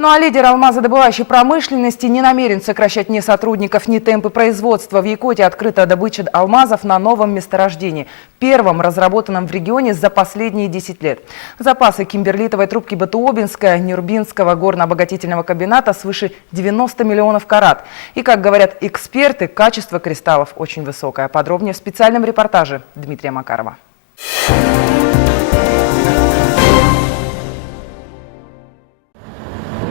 Ну а лидер алмазодобывающей промышленности не намерен сокращать ни сотрудников, ни темпы производства. В Якутии открыта добыча алмазов на новом месторождении, первом разработанном в регионе за последние 10 лет. Запасы кимберлитовой трубки Батуобинского горно-обогатительного комбината свыше 90 миллионов карат. И, как говорят эксперты, качество кристаллов очень высокое. Подробнее в специальном репортаже Дмитрия Макарова.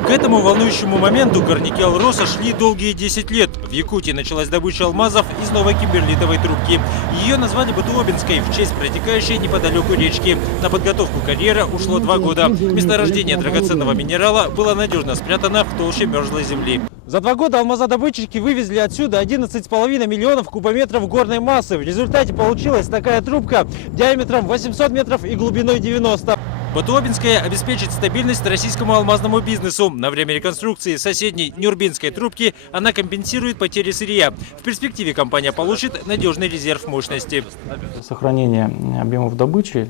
К этому волнующему моменту горняки Алроса шли долгие 10 лет. В Якутии началась добыча алмазов из новой кимберлитовой трубки. Ее назвали Батуобинской в честь протекающей неподалеку речки. На подготовку карьера ушло 2 года. Месторождение драгоценного минерала было надежно спрятано в толще мерзлой земли. За 2 года алмазодобытчики вывезли отсюда 11,5 миллионов кубометров горной массы. В результате получилась такая трубка диаметром 800 метров и глубиной 90. Батуобинская обеспечит стабильность российскому алмазному бизнесу. На время реконструкции соседней Нюрбинской трубки она компенсирует потери сырья. В перспективе компания получит надежный резерв мощности. Сохранение объемов добычи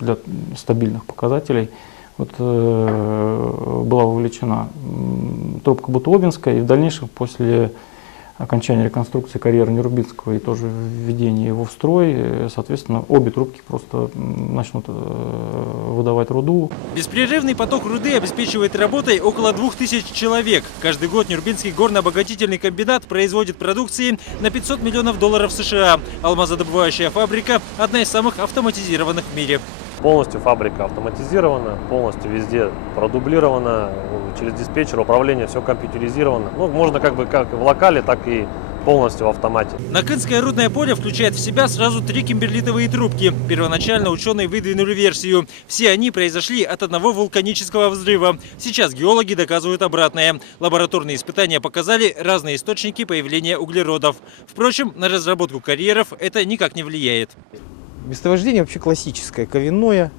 для стабильных показателей была вовлечена трубка Батуобинская, и в дальнейшем после окончания реконструкции карьеры Нюрбинского и тоже введения его в строй, соответственно, обе трубки просто начнут выдавать руду. Беспрерывный поток руды обеспечивает работой около 2000 человек. Каждый год Нюрбинский горно-обогатительный комбинат производит продукции на $500 миллионов США. Алмазодобывающая фабрика – одна из самых автоматизированных в мире. Полностью фабрика автоматизирована, полностью везде продублирована, через диспетчер управление все компьютеризировано. Можно как в локале, так и полностью в автомате. Накынское рудное поле включает в себя сразу 3 кимберлитовые трубки. Первоначально ученые выдвинули версию. Все они произошли от одного вулканического взрыва. Сейчас геологи доказывают обратное. Лабораторные испытания показали разные источники появления углеродов. Впрочем, на разработку карьеров это никак не влияет. Месторождение вообще классическое, ковенное.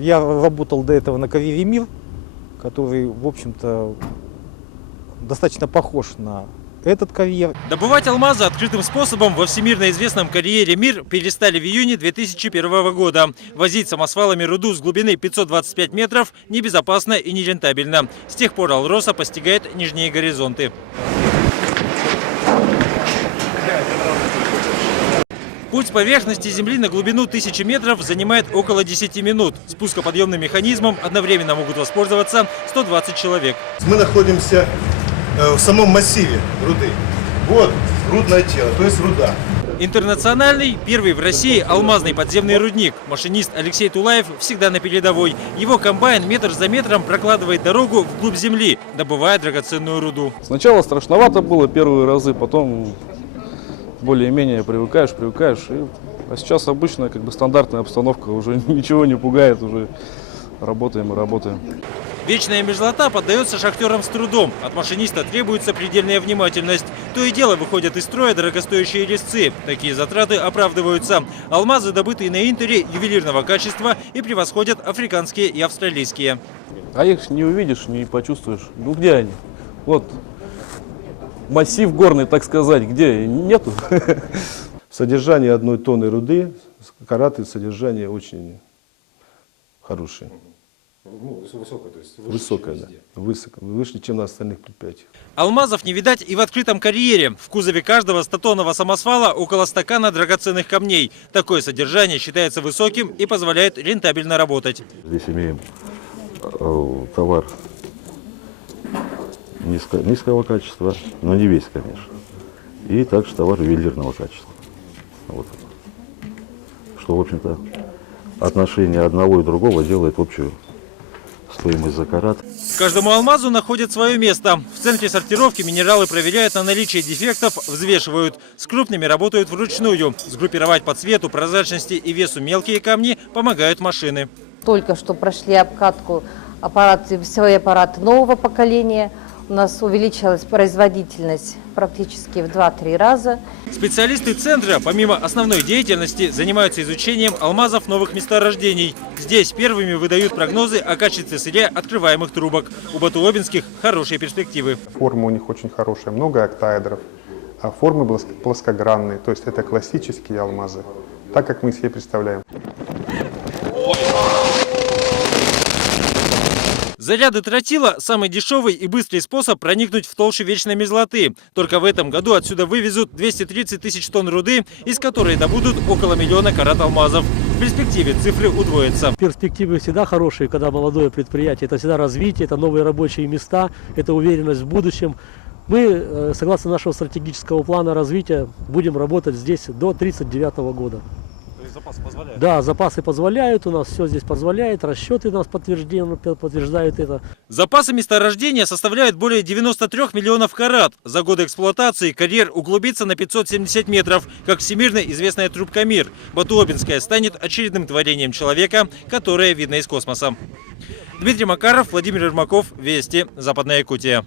Я работал до этого на карьере «Мир», который, в общем-то, достаточно похож на этот карьер. Добывать алмазы открытым способом во всемирно известном карьере «Мир» перестали в июне 2001 года. Возить самосвалами руду с глубины 525 метров небезопасно и нерентабельно. С тех пор Алроса постигает нижние горизонты. Путь с поверхности земли на глубину 1000 метров занимает около 10 минут. Спускоподъемным механизмом одновременно могут воспользоваться 120 человек. Мы находимся в самом массиве руды. Вот рудное тело, то есть руда. Интернациональный, первый в России алмазный подземный рудник. Машинист Алексей Тулаев всегда на передовой. Его комбайн метр за метром прокладывает дорогу вглубь земли, добывая драгоценную руду. Сначала страшновато было первые разы, потом более-менее привыкаешь. А сейчас обычная стандартная обстановка, уже ничего не пугает, уже работаем и работаем. Вечная мерзлота поддается шахтерам с трудом. От машиниста требуется предельная внимательность. То и дело выходят из строя дорогостоящие резцы. Такие затраты оправдываются. Алмазы, добытые на Интере, ювелирного качества и превосходят африканские и австралийские. А их не увидишь, не почувствуешь. Где они? Вот. Массив горный, так сказать, где? Нету. Содержание 1 тонны руды, караты содержание очень хорошее. Высокое, то есть высокое, да. Выше, чем на остальных предприятиях. Алмазов не видать и в открытом карьере. В кузове каждого 100-тонного самосвала около стакана драгоценных камней. Такое содержание считается высоким и позволяет рентабельно работать. Здесь имеем товар низкого качества, но не весь, конечно. И также товар ювелирного качества. Вот. Что, в общем-то, отношение одного и другого делает общую стоимость за карат. Каждому алмазу находят свое место. В центре сортировки минералы проверяют на наличие дефектов, взвешивают. С крупными работают вручную. Сгруппировать по цвету, прозрачности и весу мелкие камни помогают машины. Только что прошли обкатку свои аппараты нового поколения. У нас увеличилась производительность практически в 2-3 раза. Специалисты центра, помимо основной деятельности, занимаются изучением алмазов новых месторождений. Здесь первыми выдают прогнозы о качестве сырья открываемых трубок. У батуобинских хорошие перспективы. Форма у них очень хорошая, много октаэдров. А формы плоскогранные, то есть это классические алмазы, так как мы себе представляем. Заряды тротила – самый дешевый и быстрый способ проникнуть в толщу вечной мерзлоты. Только в этом году отсюда вывезут 230 тысяч тонн руды, из которой добудут около 1 миллиона карат алмазов. В перспективе цифры удвоятся. Перспективы всегда хорошие, когда молодое предприятие. Это всегда развитие, это новые рабочие места, это уверенность в будущем. Мы, согласно нашего стратегического плана развития, будем работать здесь до 1939 года. Запасы позволяют? Да, запасы позволяют, у нас все здесь позволяет, расчеты у нас подтверждают это. Запасы месторождения составляют более 93 миллионов карат. За годы эксплуатации карьер углубится на 570 метров, как всемирно известная трубка «Мир». Батуобинская станет очередным творением человека, которое видно из космоса. Дмитрий Макаров, Владимир Ермаков, Вести, Западная Якутия.